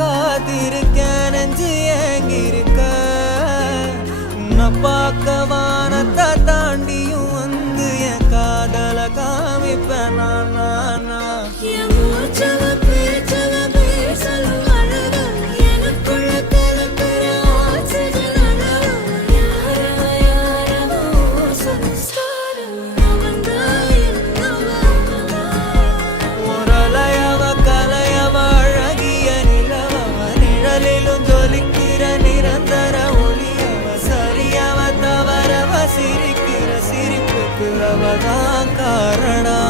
காத்திருக்க நெஞ்சு ஏங்கிருக்க உன்னை பார்க்க வானத்தை தாண்டியும் வந்து என் காதல காமிப்பேன் நான் சிரிக்கிற சிரிப்புக்கு அவதான் காரணம்.